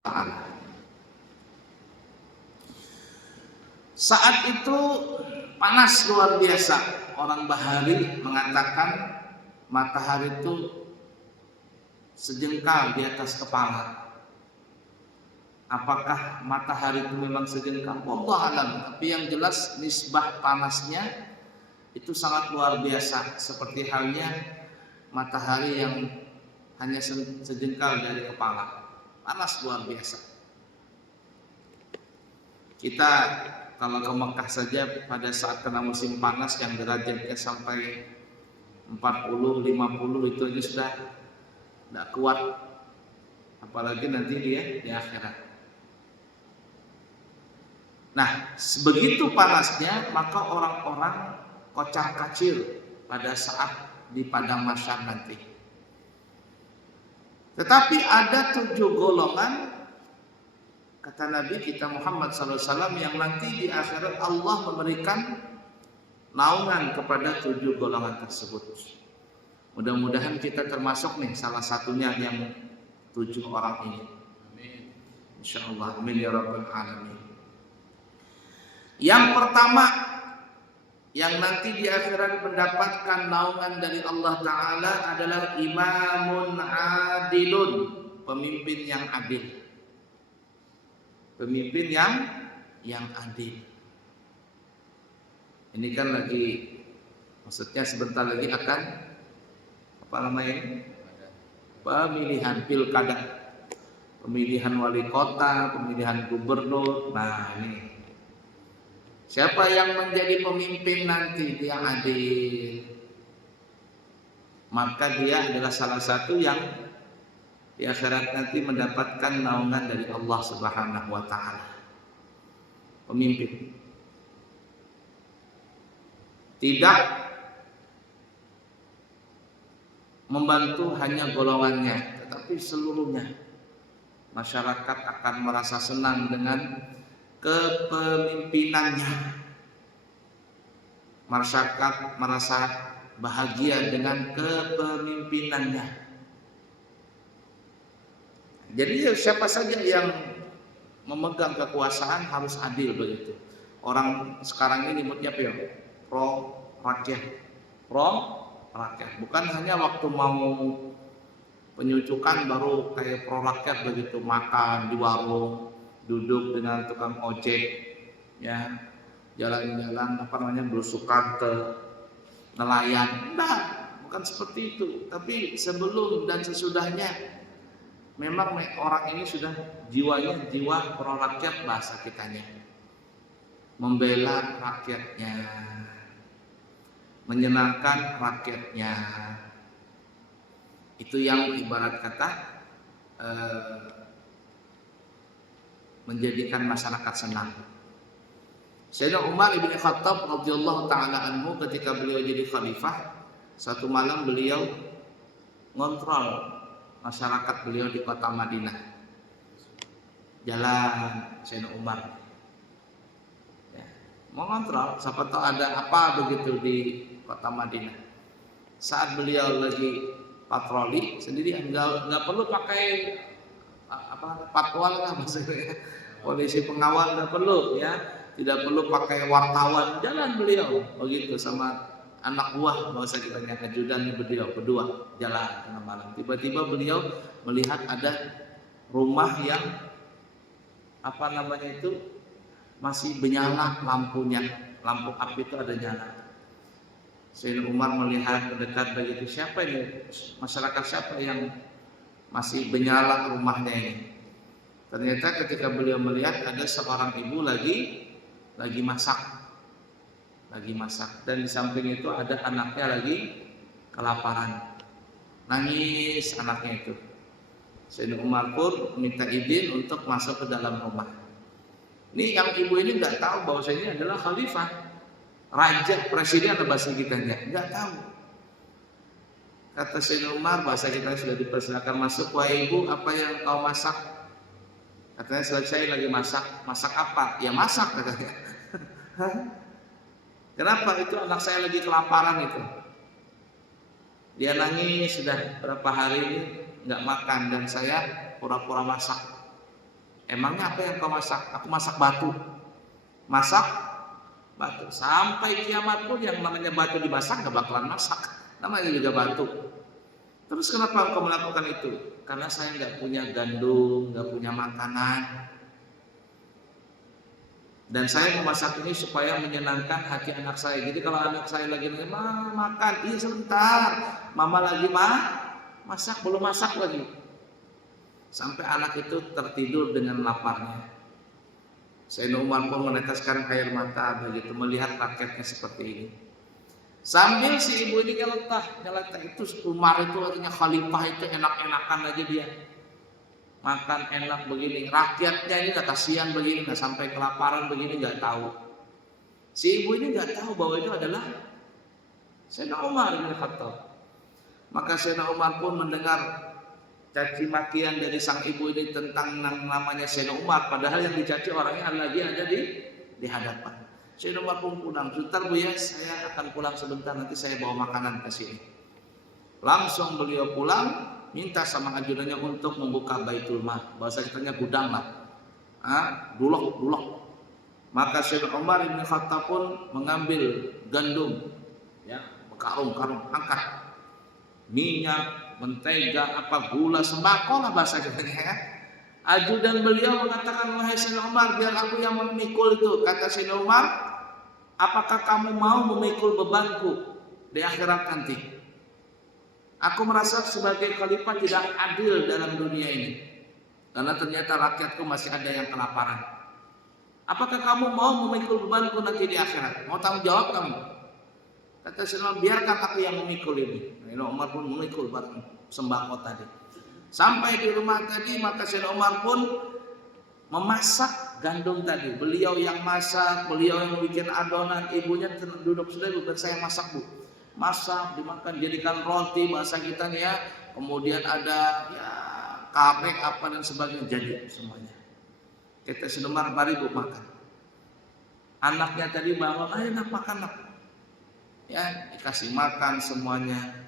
Ta'ala. Saat itu panas luar biasa. Orang Bahari mengatakan matahari itu sejengkal di atas kepala. Apakah matahari itu memang sejengkal? Wallahu alam. Tapi yang jelas nisbah panasnya itu sangat luar biasa. Seperti halnya matahari yang hanya sejengkal dari kepala. Panas luar biasa. Kita kalau ke Mekah saja pada saat kena musim panas yang derajatnya sampai 40, 50 itu aja sudah tidak kuat. Apalagi nanti dia di akhirat. Nah, begitu panasnya maka orang-orang kocar-kacir pada saat di padang mahsyar nanti. Tetapi ada 7 golongan kata Nabi kita Muhammad SAW yang nanti di akhirat Allah memberikan naungan kepada 7 golongan tersebut. Mudah-mudahan kita termasuk nih salah satunya yang 7 orang ini. Amin. Insyaallah. Amin ya rabbal alamin. Yang pertama yang nanti di akhirat mendapatkan naungan dari Allah Ta'ala adalah imamun adilun, pemimpin yang adil. Pemimpin yang adil. Ini kan lagi, maksudnya sebentar lagi akan apa namanya ini? Pemilihan pilkada, pemilihan wali kota, pemilihan gubernur. Nah ini siapa yang menjadi pemimpin nanti dia adil, maka dia adalah salah satu yang di akhirat nanti mendapatkan naungan dari Allah Subhanahu wa Ta'ala. Pemimpin tidak membantu hanya golongannya, tetapi seluruhnya. Masyarakat akan merasa senang dengan kepemimpinannya. Masyarakat merasa bahagia dengan kepemimpinannya. Jadi siapa saja yang memegang kekuasaan harus adil begitu. Orang sekarang ini moodnya apa ya? Pro rakyat. Bukan hanya waktu mau penyucukan baru kayak pro rakyat begitu, makan di warung, duduk dengan tukang ojek, ya, jalan-jalan apa namanya belusukan ke nelayan. Enggak, bukan seperti itu. Tapi sebelum dan sesudahnya memang orang ini sudah jiwanya jiwa pro rakyat bahasa kitanya. Membela rakyatnya, menyenangkan rakyatnya. Itu yang ibarat kata menjadikan masyarakat senang. Sayyidina Umar ibn Khattab radhiyallahu taala anhu ketika beliau jadi khalifah, satu malam beliau ngontrol masyarakat beliau di kota Madinah. Jalan Sayyidina Umar, ya, mau ngontrol, siapa tahu ada apa begitu di kota Madinah. Saat beliau lagi patroli sendirian, nggak perlu pakai patwal lah maksudnya, polisi pengawal nggak perlu, ya, tidak perlu pakai wartawan, jalan beliau begitu sama anak buah bahasa kita ajudan beliau berdua jalan tengah malam. Tiba-tiba beliau melihat ada rumah yang apa namanya itu masih menyala lampunya, lampu api itu ada nyala. Sayyidina Umar melihat mendekat begitu, siapa ini masyarakat siapa yang masih menyala rumahnya ini. Ternyata ketika beliau melihat ada seorang ibu lagi masak dan di samping itu ada anaknya lagi kelaparan, nangis anaknya itu. Sayyidina Umar pun minta izin untuk masuk ke dalam rumah. Ini yang ibu ini nggak tahu bahwa ini adalah khalifah, raja, presiden atau bahasa kita nggak tahu. Kata Sayyidina Umar, bahasa kita sudah dipersilakan masuk. Wahai ibu, apa yang kau masak? Katanya saya lagi masak. Masak apa? Ya masak katanya. Kenapa? Itu anak saya lagi kelaparan itu. Dia nangis sudah berapa hari ini nggak makan dan saya pura-pura masak. Emangnya apa yang kau masak? Aku masak batu. Masak batu. Sampai kiamat pun yang namanya batu dimasak gak bakalan masak. Namanya juga batu. Terus kenapa engkau melakukan itu? Karena saya gak punya gandum, gak punya makanan. Dan saya memasak ini supaya menyenangkan hati anak saya. Jadi kalau anak saya lagi makan, iya sebentar, mama lagi masak, belum masak lagi. Sampai anak itu tertidur dengan laparnya. Sayyidina Umar pun meneteskan air mata begitu melihat rakyatnya seperti ini. Sambil si ibu ini nyeletah itu Umar itu artinya khalifah itu enak-enakan aja dia. Makan enak begini, rakyatnya ini gak kasihan begini, gak sampai kelaparan begini, gak tahu. Si ibu ini gak tahu bahwa itu adalah Sayyidina Umar bin Khattab. Maka Sayyidina Umar pun mendengar caci makian dari sang ibu ini tentang namanya Sayyidina Umar, padahal yang dicaci orangnya lagi ada di hadapan. Sayyidina Umar pun pulang, sebentar Bu ya, saya akan pulang sebentar, nanti saya bawa makanan ke sini. Langsung beliau pulang, minta sama ajudannya untuk membuka Baitul Mal, bahasa kitanya gudang lah, bulog. Maka Sayyidina Umar bin Khattab pun mengambil gandum, ya, karung, angkat minyak, mentega, gula, sembako lah bahasa kitanya ya. Ajudan beliau mengatakan, wahai Sayyidina Umar, biar aku yang memikul itu. Kata Sayyidina Umar, apakah kamu mau memikul bebanku di akhirat nanti? Aku merasa sebagai khalifah tidak adil dalam dunia ini, karena ternyata rakyatku masih ada yang kelaparan. Apakah kamu mau memikul bebanku nanti di akhirat? Mau tanggung jawab kamu? Kata Sayyidina, biarkan aku yang memikul ini. Sayyidina Umar pun memikul barang sembako tadi. Sampai di rumah tadi, maka Sayyidina Umar pun memasak gandum tadi. Beliau yang masak, beliau yang bikin adonan, ibunya duduk sudah, bukan saya masak Bu. Masak, dimakan, jadikan roti bahasa kita nih ya. Kemudian ada ya kabeh apa dan sebagainya, jadi semuanya. Kata Sayyidina Umar, mari Bu makan. Anaknya tadi bangun, ayo nak makan nak. Ya, dikasih makan semuanya.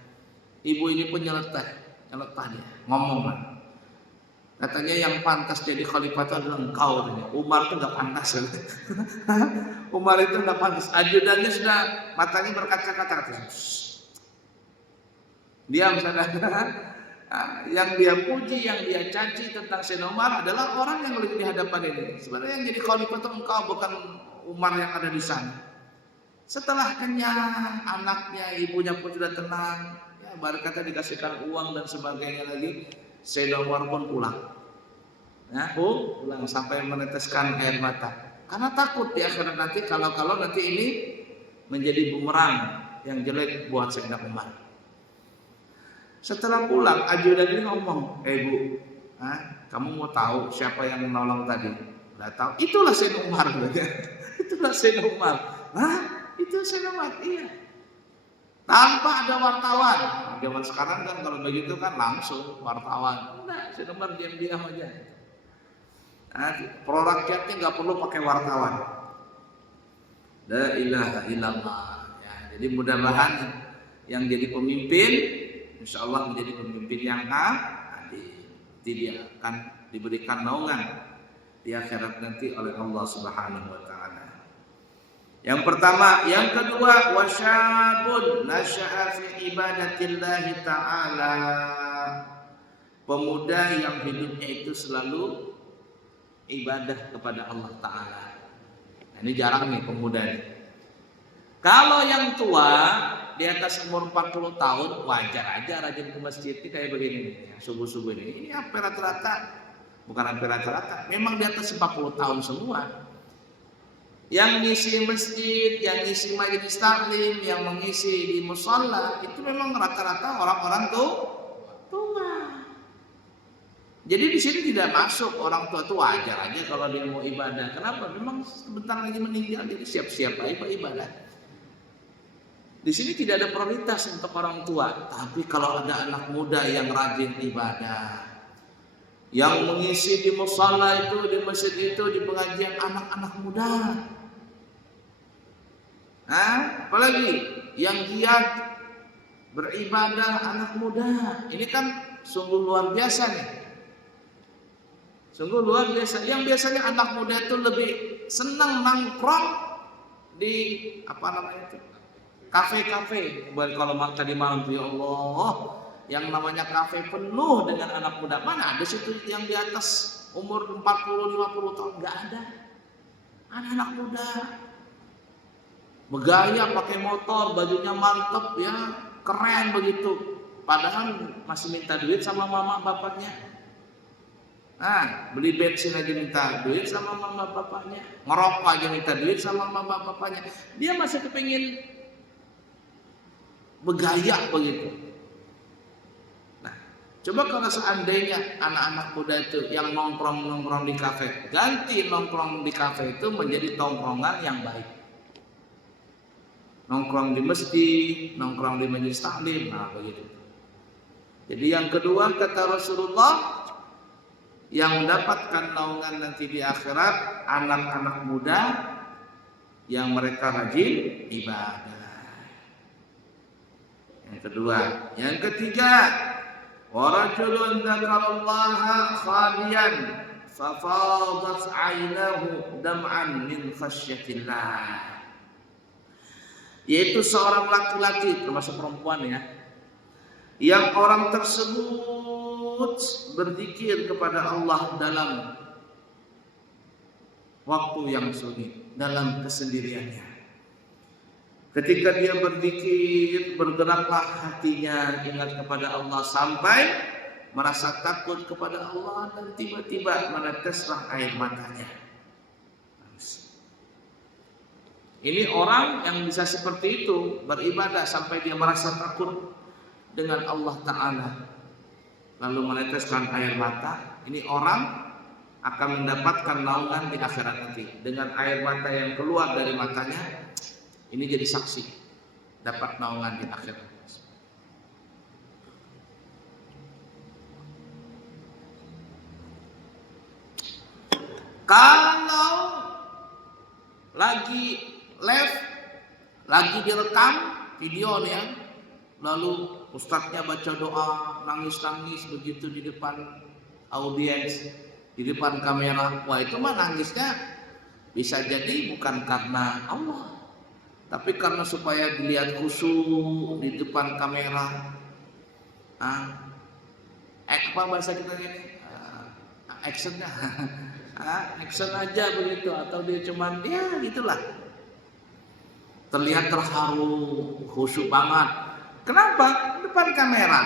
Ibu ini pun nyeletah dia, ngomong lah. Katanya yang pantas jadi khalifah itu adalah engkau. Umar itu nggak pantas. Umar itu nggak pantas. Ajudannya sudah matanya berkaca-kaca. Diam saudara. Yang dia puji, yang dia caci tentang Sayyidina Umar adalah orang yang lagi di hadapan ini. Sebenarnya yang jadi khalifah itu engkau, bukan Umar yang ada di sana. Setelah kenyang, anaknya, ibunya pun sudah tenang. Ya, baru kata dikasihkan uang dan sebagainya lagi. Sayyidina Umar pun pulang. Ya, pulang sampai meneteskan air mata. Karena takut di akhirat nanti kalau nanti ini menjadi bumerang yang jelek buat Sayyidina Umar. Setelah pulang, ajudan ini ngomong, Bu, kamu mau tahu siapa yang menolong tadi? Udah tahu. Itulah Sayyidina Umar. Itulah Sayyidina Umar. Itu Sayyidina Umar. Iya. Tanpa ada wartawan. Zaman sekarang kan kalau begitu kan langsung wartawan. Enggak, Sayyidina Umar diam-diam aja. Pro rakyatnya nggak perlu pakai wartawan. La ilaha illallah. Ya, jadi mudah-mudahan yang jadi pemimpin, insya Allah menjadi pemimpin yang adil. Dia akan diberikan naungan di akhirat nanti oleh Allah Subhanahu wa taala. Yang pertama, yang kedua, wasyabun nasya'a fi ibadatillah taala. Pemuda yang hidupnya itu selalu ibadah kepada Allah taala. Nah, ini jarang nih pemuda nih. Kalau yang tua di atas umur 40 tahun wajar aja rajin ke masjid kayak begini nih, subuh-subuh ini. Ini hampir rata-rata, bukan hampir rata-rata, memang di atas 40 tahun semua. Yang ngisi masjid, yang ngisi majelis taklim, yang mengisi di mushola itu memang rata-rata orang-orang tua. Jadi di sini tidak masuk orang tua itu wajar aja kalau dia mau ibadah. Kenapa? Memang sebentar lagi meninggal, jadi siap-siap aja ibadah. Di sini tidak ada prioritas untuk orang tua, tapi kalau ada anak muda yang rajin ibadah, yang mengisi di mushola itu, di masjid itu, di pengajian anak-anak muda. Apalagi yang giat beribadah anak muda, ini kan sungguh luar biasa nih. Sungguh luar biasa. Yang biasanya anak muda itu lebih senang nongkrong di apa namanya itu, kafe-kafe. Kalau tadi malam tuh ya Allah, yang namanya kafe penuh dengan anak muda. Mana ada situ yang di atas umur 40-50 tahun? Nggak ada. Anak-anak muda bergaya, pakai motor, bajunya mantep ya, keren begitu. Padahal masih minta duit sama mama bapaknya. Nah, beli bensin aja minta duit sama mama bapaknya, ngerokok aja minta duit sama mama bapaknya. Dia masih kepingin bergaya begitu. Nah, coba kalau seandainya anak-anak muda itu yang nongkrong di kafe, ganti nongkrong di kafe itu menjadi tongkrongan yang baik. Nongkrong di masjid, nongkrong di majelis taklim, nah begitu. Jadi yang kedua kata Rasulullah, yang mendapatkan naungan nanti di akhirat anak-anak muda yang mereka rajin ibadah. Yang kedua, yang ketiga, warajulun dzakarallaha khaliyan fafadat 'ainahu dam'an min khasyatillah. Yaitu seorang laki-laki, termasuk perempuan ya, yang orang tersebut berzikir kepada Allah dalam waktu yang sunyi, dalam kesendiriannya. Ketika dia berzikir, bergeraklah hatinya ingat kepada Allah sampai merasa takut kepada Allah dan tiba-tiba meneteslah air matanya. Ini orang yang bisa seperti itu, beribadah sampai dia merasa takut dengan Allah Ta'ala, lalu meneteskan air mata. Ini orang akan mendapatkan naungan di akhirat nanti. Dengan air mata yang keluar dari matanya, ini jadi saksi dapat naungan di akhirat. Kalau lagi live, lagi direkam video nih ya, lalu ustadznya baca doa, nangis-nangis begitu di depan audiens, di depan kamera. Wah, itu mah nangisnya bisa jadi bukan karena Allah, tapi karena supaya dilihat khusyuk di depan kamera. Apa bahasa kita ini? Actionnya, action aja begitu, atau dia cuman ya gitulah. Terlihat terharu, khusyuk banget. Kenapa? Depan kamera.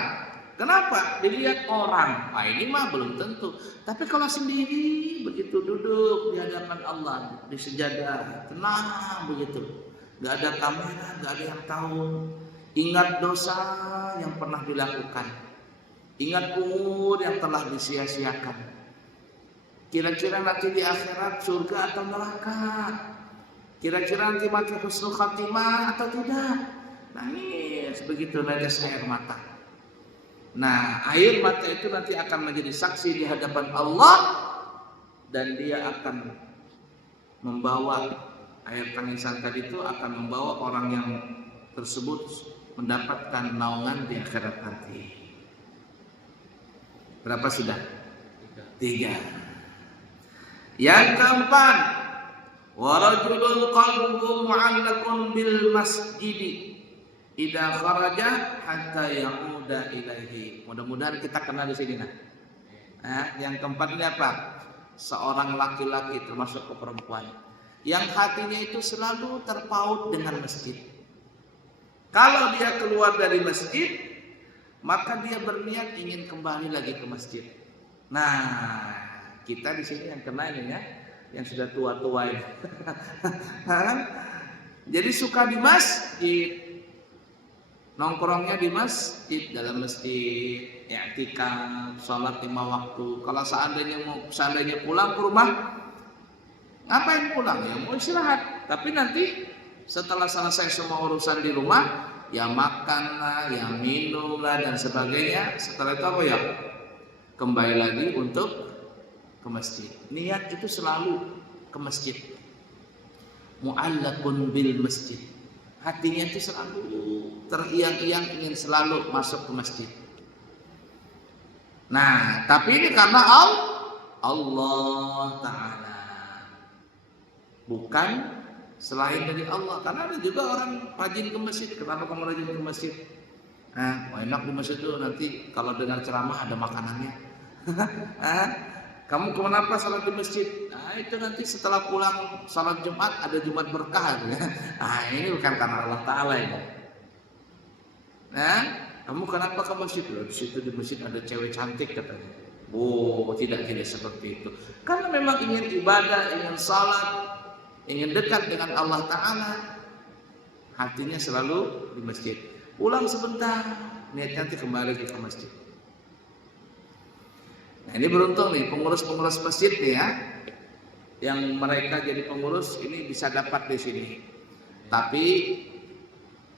Kenapa? Dilihat orang. Nah, ini mah belum tentu. Tapi kalau sendiri begitu duduk di hadapan Allah, di sejadah, tenang begitu. Gak ada kamera, gak ada yang tahu. Ingat dosa yang pernah dilakukan. Ingat umur yang telah disia-siakan. Kira-kira nanti di akhirat surga atau neraka? Kira-kira nanti mati husnul khatimah atau tidak? Nangis begitu, netes air mata. Nah, air mata itu nanti akan menjadi saksi di hadapan Allah, dan dia akan membawa air tangisan tadi itu akan membawa orang yang tersebut mendapatkan naungan di akhirat nanti. Berapa sudah? 3. Yang keempat, warajulun qalbuhu mu'allaqun bil masjidi idza kharaja hatta ya'uda ilaihi. Mudah-mudahan kita kenal di sini nah. Yang keempat ini apa? Seorang laki-laki termasuk ke perempuan yang hatinya itu selalu terpaut dengan masjid. Kalau dia keluar dari masjid, maka dia berniat ingin kembali lagi ke masjid. Nah, kita di sini yang kenal ini ya, yang sudah tua-tua ini. Jadi suka di masjid, nongkrongnya di masjid, dalam masjid, i'tikaf, sholat 5 waktu. Kalau seandainya pulang ke rumah, ngapain pulang? Ya mau istirahat. Tapi nanti setelah selesai semua urusan di rumah, ya makan lah, ya minum lah dan sebagainya. Setelah itu apa ya? Kembali lagi untuk ke masjid. Niat itu selalu ke masjid. Mu'allaqun bil masjid. Hatinya itu selalu teriang-iang ingin selalu masuk ke masjid. Nah, tapi ini karena Allah Ta'ala, bukan selain dari Allah. Karena ada juga orang rajin ke masjid. Kenapa kamu rajin ke masjid? Enak di masjid itu, nanti kalau dengar ceramah ada makanannya. Kamu kenapa salat di masjid? Itu nanti setelah pulang salat Jumat ada Jumat berkah. Ini bukan karena Allah Ta'ala ini. Kamu kenapa ke masjid? Di situ di masjid ada cewek cantik katanya. Tidak seperti itu. Karena memang ingin ibadah, ingin salat, ingin dekat dengan Allah Ta'ala, hatinya selalu di masjid. Pulang sebentar, niatnya nanti kembali ke masjid. Nah, ini beruntung nih pengurus-pengurus masjid nih ya, yang mereka jadi pengurus ini bisa dapat di sini. Tapi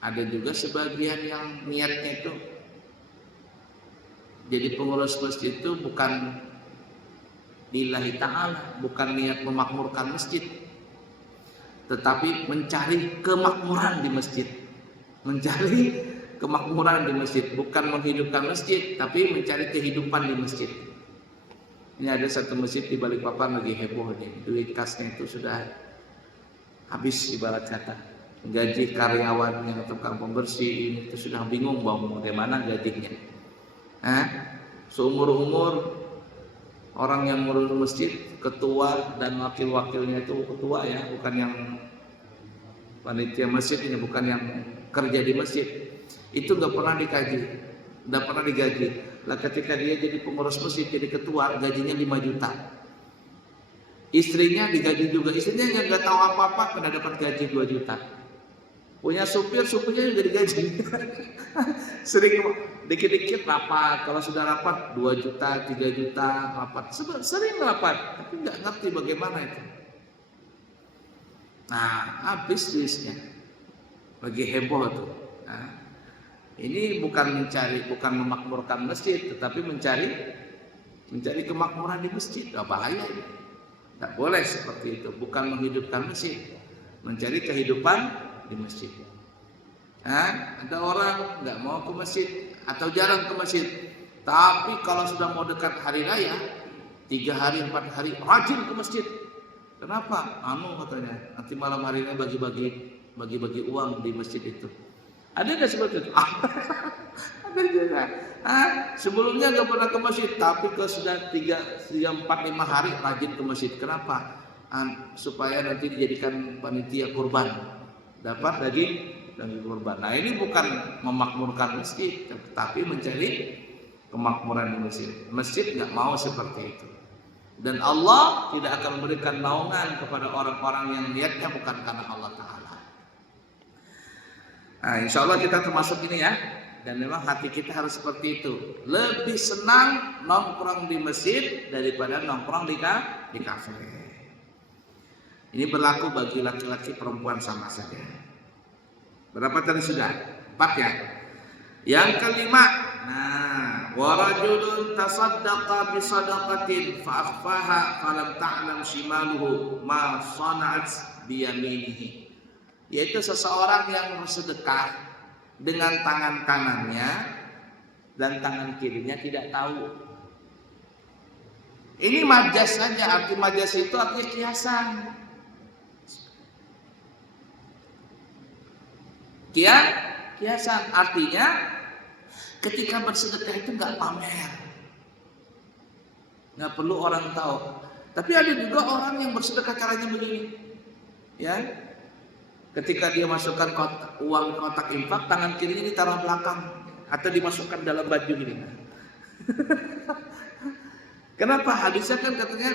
ada juga sebagian yang niatnya itu jadi pengurus masjid itu bukan lillahi ta'ala, bukan niat memakmurkan masjid, tetapi mencari kemakmuran di masjid. Mencari kemakmuran di masjid, bukan menghidupkan masjid, tapi mencari kehidupan di masjid. Ini ada satu masjid di Balikpapan lagi heboh nih, duit kasnya itu sudah habis ibarat kata. Gaji karyawan yang tukang pembersih ini itu sudah bingung mau dari mana gajinya. Seumur-umur orang yang ngurus masjid, ketua dan wakil-wakilnya itu ketua ya, bukan yang panitia masjid ini, bukan yang kerja di masjid, itu nggak pernah digaji. Lah ketika dia jadi pengurus masjid, jadi ketua, gajinya 5 juta. Istrinya digaji juga, istrinya nggak tahu apa-apa, pernah dapat gaji 2 juta. Punya supirnya juga digaji. Sering dikit-dikit rapat, kalau sudah rapat 2 juta, 3 juta rapat. Sering rapat, tapi nggak ngerti bagaimana itu. Nah, habis duitnya. Lagi heboh tuh. Ini bukan memakmurkan masjid, tetapi mencari kemakmuran di masjid. Bahaya ini. Tidak boleh seperti itu. Bukan menghidupkan masjid, mencari kehidupan di masjid. Ada orang nggak mau ke masjid atau jarang ke masjid, tapi kalau sudah mau dekat hari raya, 3 hari 4 hari rajin ke masjid. Kenapa? Katanya nanti malam harinya bagi-bagi uang di masjid itu. Ada nggak seperti itu? Ada juga. Sebelumnya nggak pernah ke masjid, tapi sudah 3, 4, 5 hari rajin ke masjid. Kenapa? Supaya nanti dijadikan panitia kurban, dapat daging kurban. Nah, ini bukan memakmurkan masjid, tapi mencari kemakmuran di masjid. Masjid nggak mau seperti itu. Dan Allah tidak akan memberikan naungan kepada orang-orang yang niatnya bukan karena Allah Ta'ala. Nah, insya Allah kita termasuk ini ya. Dan memang hati kita harus seperti itu. Lebih senang nongkrong di masjid daripada nongkrong di kafe. Ini berlaku bagi laki-laki perempuan sama saja. Berapa tadi sudah? 4 ya. Yang kelima, wa rajulun tasaddaqa bi sadaqatin fa akhfaha falam ta'lam shimaluhu ma sana'at bi yaminihi. Yaitu seseorang yang bersedekah dengan tangan kanannya dan tangan kirinya tidak tahu. Ini majas saja, arti majas itu artinya kiasan. Kiasan artinya ketika bersedekah itu nggak pamer, nggak perlu orang tahu. Tapi ada juga orang yang bersedekah caranya begini, ya. Ketika dia masukkan uang kotak infak, tangan kirinya ditaruh belakang atau dimasukkan dalam baju gini. Kenapa? Hadisnya kan katanya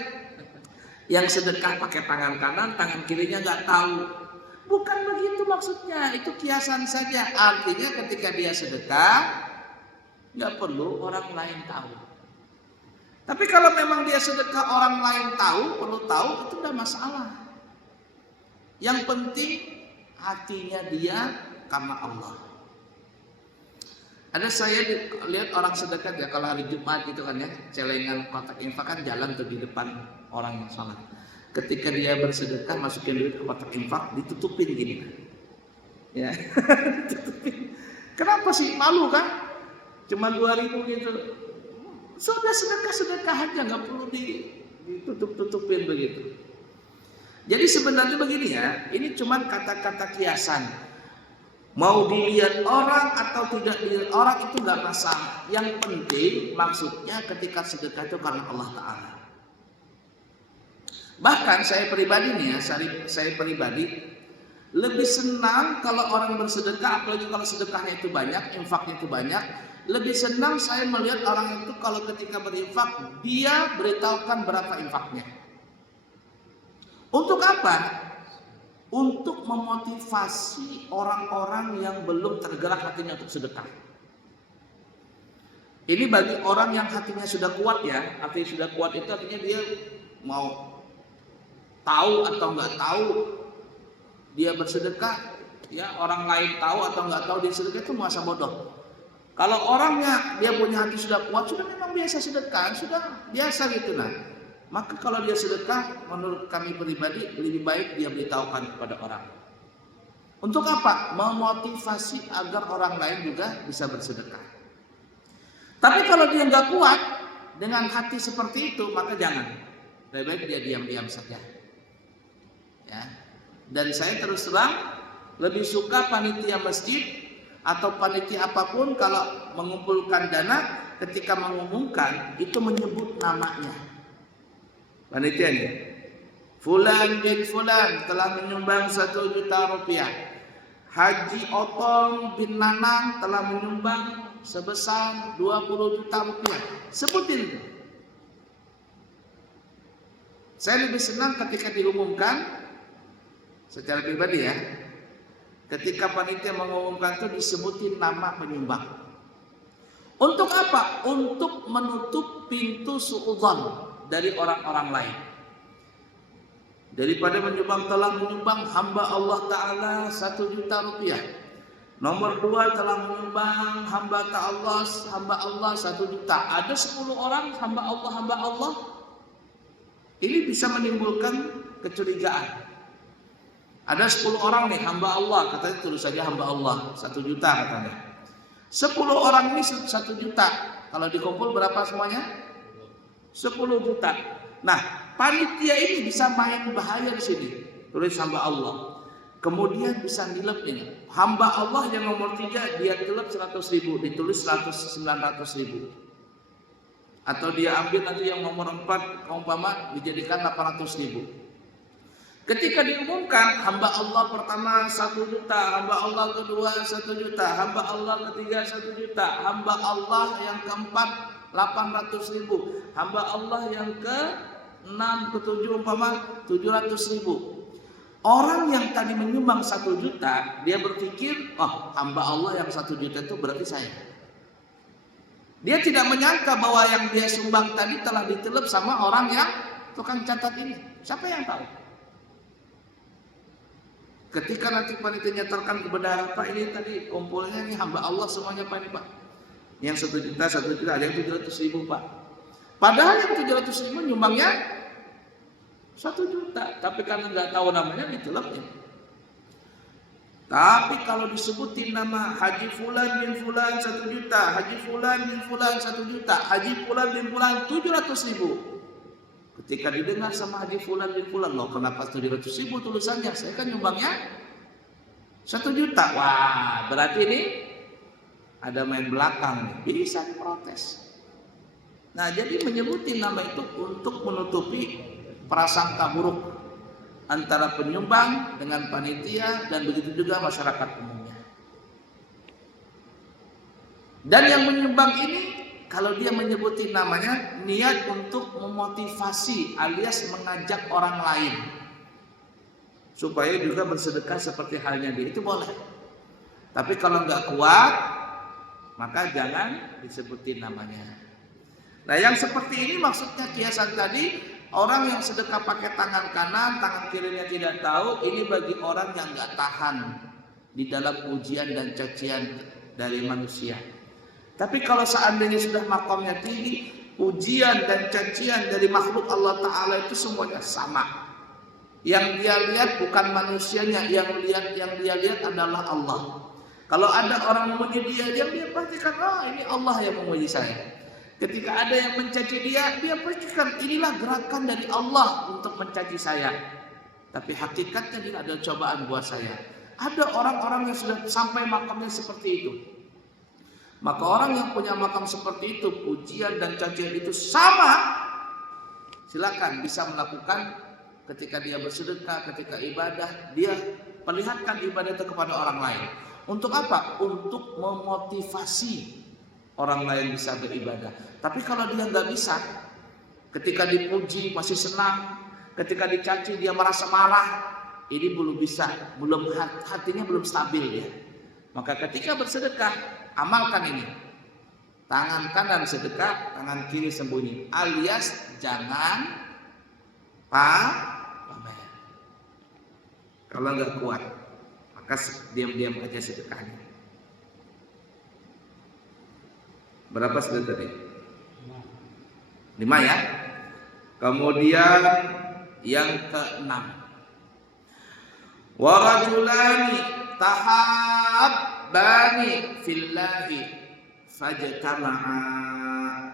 yang sedekah pakai tangan kanan, tangan kirinya nggak tahu. Bukan begitu maksudnya, itu kiasan saja. Artinya ketika dia sedekah nggak perlu orang lain tahu. Tapi kalau memang dia sedekah orang lain perlu tahu, itu udah masalah. Yang penting hatinya dia karena Allah. Ada saya lihat orang sedekah ya, kalau hari Jumat gitu kan ya, celengan kotak infak kan jalan tuh di depan orang yang sholat. Ketika dia bersedekah, masukin duit ke kotak infak, ditutupin gini. Ya, ditutupin. Kenapa sih? Malu kan? Cuma 2.000 gitu. Sudah sedekah aja, nggak perlu ditutup-tutupin begitu. Jadi sebenarnya begini ya, ini cuma kata-kata kiasan. Mau dilihat orang atau tidak dilihat orang itu nggak masalah. Yang penting maksudnya ketika sedekah itu karena Allah Ta'ala. Bahkan saya pribadi nih ya, saya pribadi lebih senang kalau orang bersedekah, apalagi kalau sedekahnya itu banyak, infaknya itu banyak. Lebih senang saya melihat orang itu kalau ketika berinfak, dia beritahukan berapa infaknya. Untuk apa? Untuk memotivasi orang-orang yang belum tergerak hatinya untuk sedekah. Ini bagi orang yang hatinya sudah kuat ya, hatinya sudah kuat itu artinya dia mau tahu atau nggak tahu dia bersedekah, ya orang lain tahu atau nggak tahu dia sedekah itu masa bodoh. Kalau orangnya dia punya hati sudah kuat, sudah memang biasa sedekah, sudah biasa gitu nah. Maka kalau dia sedekah, menurut kami pribadi lebih baik dia beritahukan kepada orang. Untuk apa? Memotivasi agar orang lain juga bisa bersedekah. Tapi kalau dia nggak kuat dengan hati seperti itu, maka jangan. Lebih baik dia diam-diam saja. Ya. Dan saya terus terang lebih suka panitia masjid atau panitia apapun kalau mengumpulkan dana, ketika mengumumkan itu menyebut namanya. Panitianya, Fulan bin Fulan telah menyumbang 1 juta rupiah. Haji Otong bin Nanang telah menyumbang sebesar 20 juta rupiah. Sebutin itu. Saya lebih senang ketika diumumkan secara pribadi ya. Ketika panitia mengumumkan itu disebutin nama penyumbang. Untuk apa? Untuk menutup pintu suudzon dari orang-orang lain. Daripada telah menyumbang hamba Allah Ta'ala 1 juta rupiah. Nomor 2 telah menyumbang hamba Allah 1 juta. Ada 10 orang hamba Allah. Ini bisa menimbulkan kecurigaan. Ada 10 orang nih hamba Allah, katanya tulis saja hamba Allah 1 juta katanya. 10 orang ini 1 juta. Kalau dikumpul berapa semuanya? 10 juta. Nah, panitia ini bisa main bahaya di sini. Tulis hamba Allah. Kemudian bisa nilep ini. Hamba Allah yang nomor 3 dia tilep 100.000, ditulis 900.000. Atau dia ambil nanti yang nomor 4 umpama dijadikan 800.000. Ketika diumumkan hamba Allah pertama 1 juta, hamba Allah kedua 1 juta, hamba Allah ketiga 1 juta, hamba Allah yang keempat 800.000, hamba Allah yang ke-6, ke-7 umpama 700.000. Orang yang tadi menyumbang 1 juta, dia berpikir, oh hamba Allah yang 1 juta itu berarti saya. Dia tidak menyangka bahwa yang dia sumbang tadi telah ditelep sama orang yang tukang catat ini. Siapa yang tahu? Ketika nanti panitia nyetorkan kebenaran, Pak ini tadi kumpulnya ini hamba Allah semuanya Pak ini Pak. Yang 1 juta, ada yang 700.000 Pak. Padahal yang 700.000 nyumbangnya 1 juta. Tapi karena nggak tahu namanya ditelepnya. Tapi kalau disebutin nama Haji Fulan bin Fulan 1 juta, Haji Fulan bin Fulan 1 juta, Haji Fulan bin Fulan 700.000. Ketika didengar sama Haji Fulan bin Fulan, loh kenapa 700.000 tulisannya? Saya kan nyumbangnya 1 juta. Wah, berarti ini ada main belakang nih, bisa diprotes. Nah, jadi menyebutin nama itu untuk menutupi prasangka buruk antara penyumbang dengan panitia dan begitu juga masyarakat umumnya. Dan yang menyumbang ini kalau dia menyebutin namanya niat untuk memotivasi alias mengajak orang lain supaya juga bersedekah seperti halnya dia, itu boleh. Tapi kalau nggak kuat maka jangan disebutin namanya. Nah yang seperti ini maksudnya kiasan tadi, orang yang sedekah pakai tangan kanan, tangan kirinya tidak tahu, ini bagi orang yang nggak tahan di dalam ujian dan cacian dari manusia. Tapi kalau seandainya sudah makamnya tinggi, ujian dan cacian dari makhluk Allah Ta'ala itu semuanya sama. Yang dia lihat bukan manusianya, yang dia lihat adalah Allah. Kalau ada orang memuji dia pastikan, ini Allah yang memuji saya. Ketika ada yang mencaci dia pastikan inilah gerakan dari Allah untuk mencaci saya. Tapi hakikatnya ini adalah cobaan buat saya. Ada orang-orang yang sudah sampai makamnya seperti itu. Maka orang yang punya makam seperti itu, pujian dan cacian itu sama. Silakan bisa melakukan ketika dia bersedekah, ketika ibadah, dia perlihatkan ibadah itu kepada orang lain. Untuk apa? Untuk memotivasi orang lain bisa beribadah. Tapi kalau dia nggak bisa, ketika dipuji masih senang, ketika dicaci dia merasa marah, ini belum bisa, hatinya belum stabil ya. Maka ketika bersedekah, amalkan ini. Tangan kanan sedekah, tangan kiri sembunyi, alias jangan pamer. Kalau nggak kuat, maka diam-diam aja sedekahnya. Berapa sudah tadi? 5 ya. Kemudian yang ke-6. Wa rajulani tahabbani fillahi fajtama'a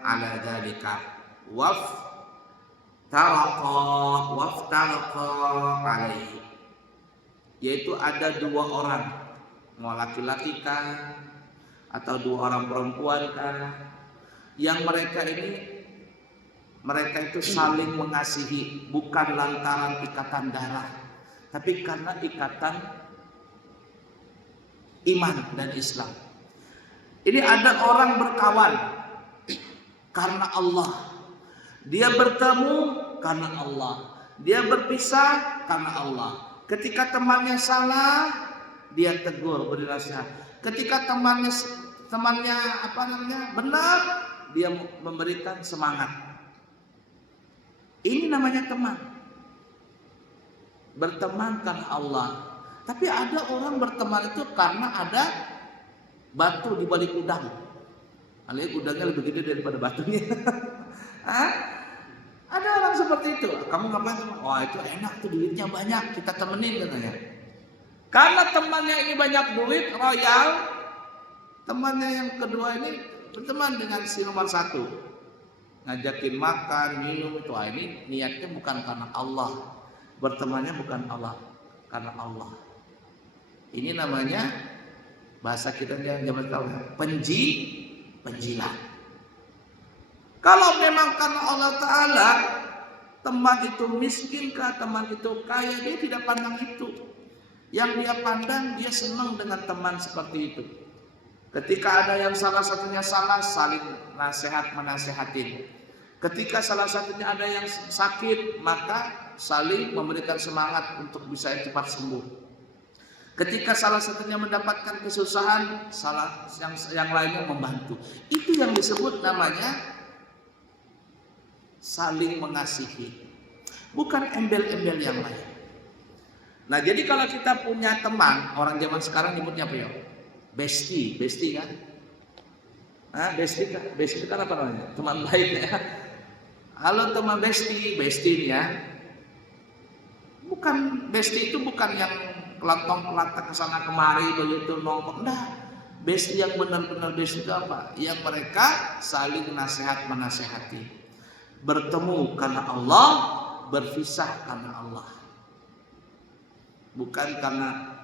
ala dzalika waftaraqa alaihi. Yaitu ada 2 orang, mau laki-laki kah atau 2 orang perempuan kah, yang mereka itu saling mengasihi bukan lantaran ikatan darah, tapi karena ikatan iman dan Islam. Ini ada orang berkawan karena Allah, dia bertemu karena Allah, dia berpisah karena Allah. Ketika temannya salah, dia tegur, beri nasihat. Ketika temannya benar, dia memberikan semangat. Ini namanya teman. Berteman karena Allah. Tapi ada orang berteman itu karena ada batu di balik udang. Alias udangnya lebih gede daripada batunya. Ada orang seperti itu. Kamu ngapain? Wah itu enak tuh, duitnya banyak, kita temenin katanya. Karena temannya ini banyak duit, royal. Temannya yang kedua ini berteman dengan si nomor 1, ngajakin makan, minum itu. Ini niatnya bukan karena Allah, bertemannya bukan Allah, karena Allah. Ini namanya bahasa kita zaman tahu, penjilat. Kalau memang karena Allah Ta'ala, teman itu miskinkah, teman itu kaya, dia tidak pandang itu. Yang dia pandang, dia senang dengan teman seperti itu. Ketika ada yang salah satunya salah, saling menasehatin. Ketika salah satunya ada yang sakit, maka saling memberikan semangat untuk bisa cepat sembuh. Ketika salah satunya mendapatkan kesusahan, yang lainnya membantu. Itu yang disebut namanya saling mengasihi, bukan embel-embel yang lain. Nah, jadi kalau kita punya teman, orang zaman sekarang nyebutnya apa ya? Bestie kan? Bestie kan apa namanya? Teman baik ya. Halo teman bestie ya. Bukan bestie itu bukan yang kelantong-kelantang kesana kemari begitu nongkrong. Nah, bestie yang benar-benar bestie itu apa? Yang mereka saling menasehati. Bertemu karena Allah, berpisah karena Allah. Bukan karena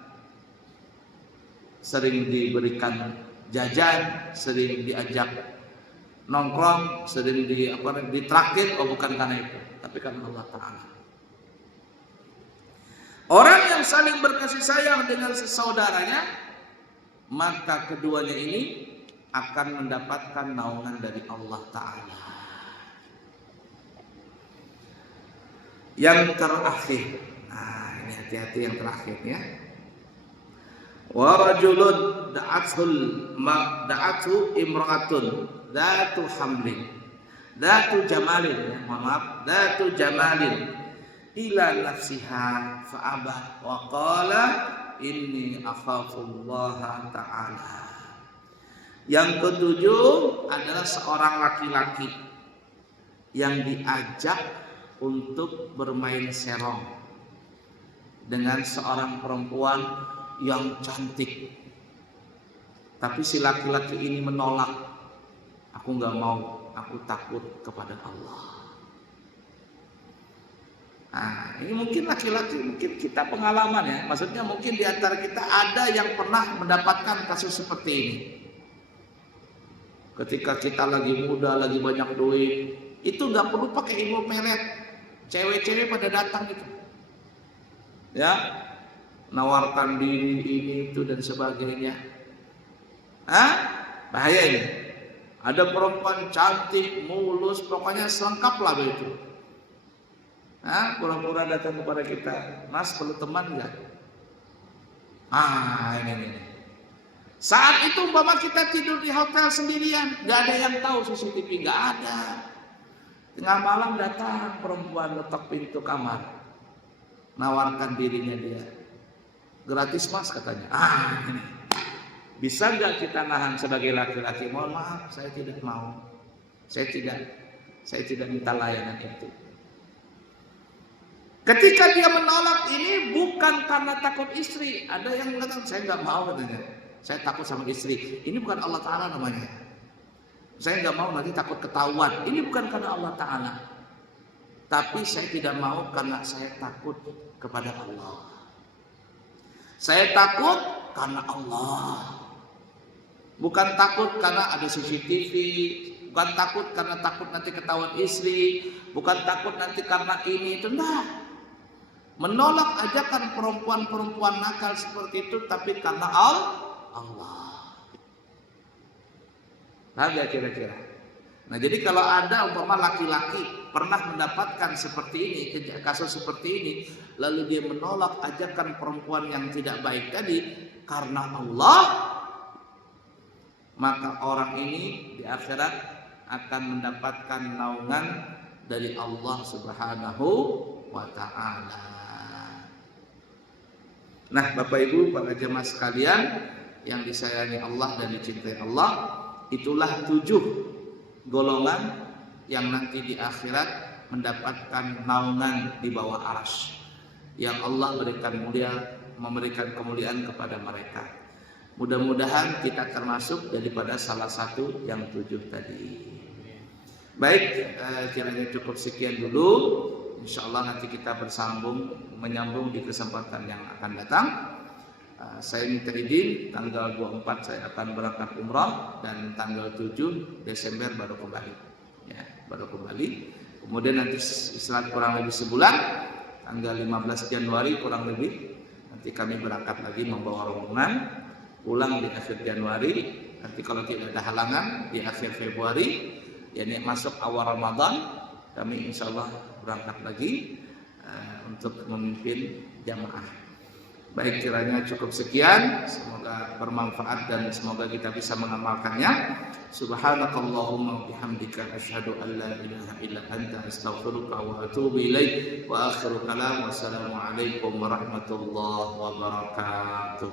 sering diberikan jajan, sering diajak nongkrong, sering ditraktir, bukan karena itu, tapi karena Allah Ta'ala. Orang yang saling berkasih sayang dengan sesaudaranya, maka keduanya ini akan mendapatkan naungan dari Allah Ta'ala. Yang terakhir, ini hati-hati yang terakhir ya. Wa rajulun da'athu imra'atun dzatu hamlin dzatu jamalin, dzatu jamalin ila nafsiha fa'aba wa qala inni akhafullaha ta'ala. Yang ketujuh adalah seorang laki-laki yang diajak untuk bermain serong dengan seorang perempuan yang cantik. Tapi si laki-laki ini menolak. Aku nggak mau, aku takut kepada Allah. Nah, ini mungkin laki-laki, mungkin kita pengalaman ya. Maksudnya mungkin di antara kita ada yang pernah mendapatkan kasus seperti ini. Ketika kita lagi muda, lagi banyak duit, itu nggak perlu pakai ilmu pelet. Cewek-cewek pada datang gitu. Ya, nawarkan diri ini itu dan sebagainya. Bahaya ini. Ada perempuan cantik, mulus, pokoknya selengkap lah begitu. Pura-pura datang kepada kita, Mas perlu teman nggak? Ini. Saat itu umpama kita tidur di hotel sendirian, nggak ada yang tahu, CCTV nggak ada. Tengah malam datang perempuan letak pintu kamar, nawarkan dirinya dia, gratis Mas katanya. Ini. Bisa nggak kita nahan sebagai laki-laki? Mohon maaf, saya tidak mau. Saya tidak minta layanan itu. Ketika dia menolak ini bukan karena takut istri. Ada yang mengatakan saya nggak mau katanya. Saya takut sama istri. Ini bukan Allah Ta'ala namanya. Saya nggak mau nanti takut ketahuan. Ini bukan karena Allah Ta'ala. Tapi saya tidak mau karena saya takut kepada Allah. Saya takut karena Allah. Bukan takut karena ada CCTV. Bukan takut karena takut nanti ketahuan istri. Bukan takut nanti karena ini itu. Nah. Menolak ajakan perempuan-perempuan nakal seperti itu, tapi karena Allah. Nah, kira-kira. Nah, jadi kalau ada umpama laki-laki pernah mendapatkan seperti ini, kasus seperti ini, lalu dia menolak ajakan perempuan yang tidak baik tadi karena Allah, maka orang ini di akhirat akan mendapatkan naungan dari Allah Subhanahu wa Ta'ala. Nah, Bapak Ibu, para jemaah sekalian yang disayangi Allah dan dicintai Allah, itulah 7 golongan yang nanti di akhirat mendapatkan naungan di bawah arsy, yang Allah memberikan kemuliaan kepada mereka. Mudah-mudahan kita termasuk daripada salah satu yang 7 tadi. Baik, kiranya cukup sekian dulu. Insya Allah nanti kita menyambung di kesempatan yang akan datang. Saya minta izin, tanggal 24 saya akan berangkat umrah dan tanggal 7 Desember baru kembali. Ya, baru kembali. Kemudian nanti istirahat kurang lebih sebulan, tanggal 15 Januari kurang lebih nanti kami berangkat lagi membawa rombongan pulang di akhir Januari. Nanti kalau tidak ada halangan di akhir Februari, yakni masuk awal Ramadan, kami insya Allah berangkat lagi untuk memimpin jamaah. Baik, kiranya cukup sekian, semoga bermanfaat dan semoga kita bisa mengamalkannya. Subhanakallahumma bihamdika asyhadu an la ilaha illa anta astaghfiruka wa atubu ilaik. Wa akhiru kalam wassalamu alaikum warahmatullahi wabarakatuh.